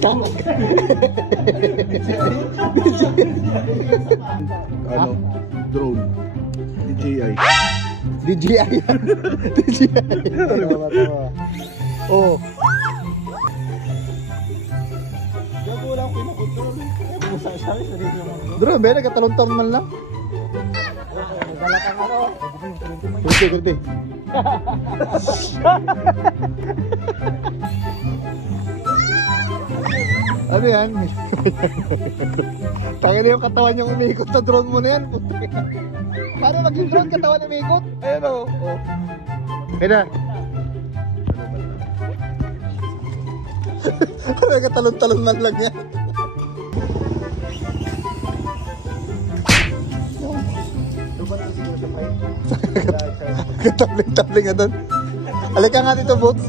Tama ka. Ano? Drone. DJI. DJI yan. DJI. Tama. Oh. Gago lang pinakontrol. Drone, ba? Nagkatalon-talon man lang. Dala ka nga ro. Kurti. Ano yan? Tangin na yung katawan yung umiikot sa drone mo na yan. Paano maging drone katawan umiikot? Ayan o. Ayun na. Nagkatalon-talon man lang yan. Tabling-tabling nga doon. Halika nga dito, Boots.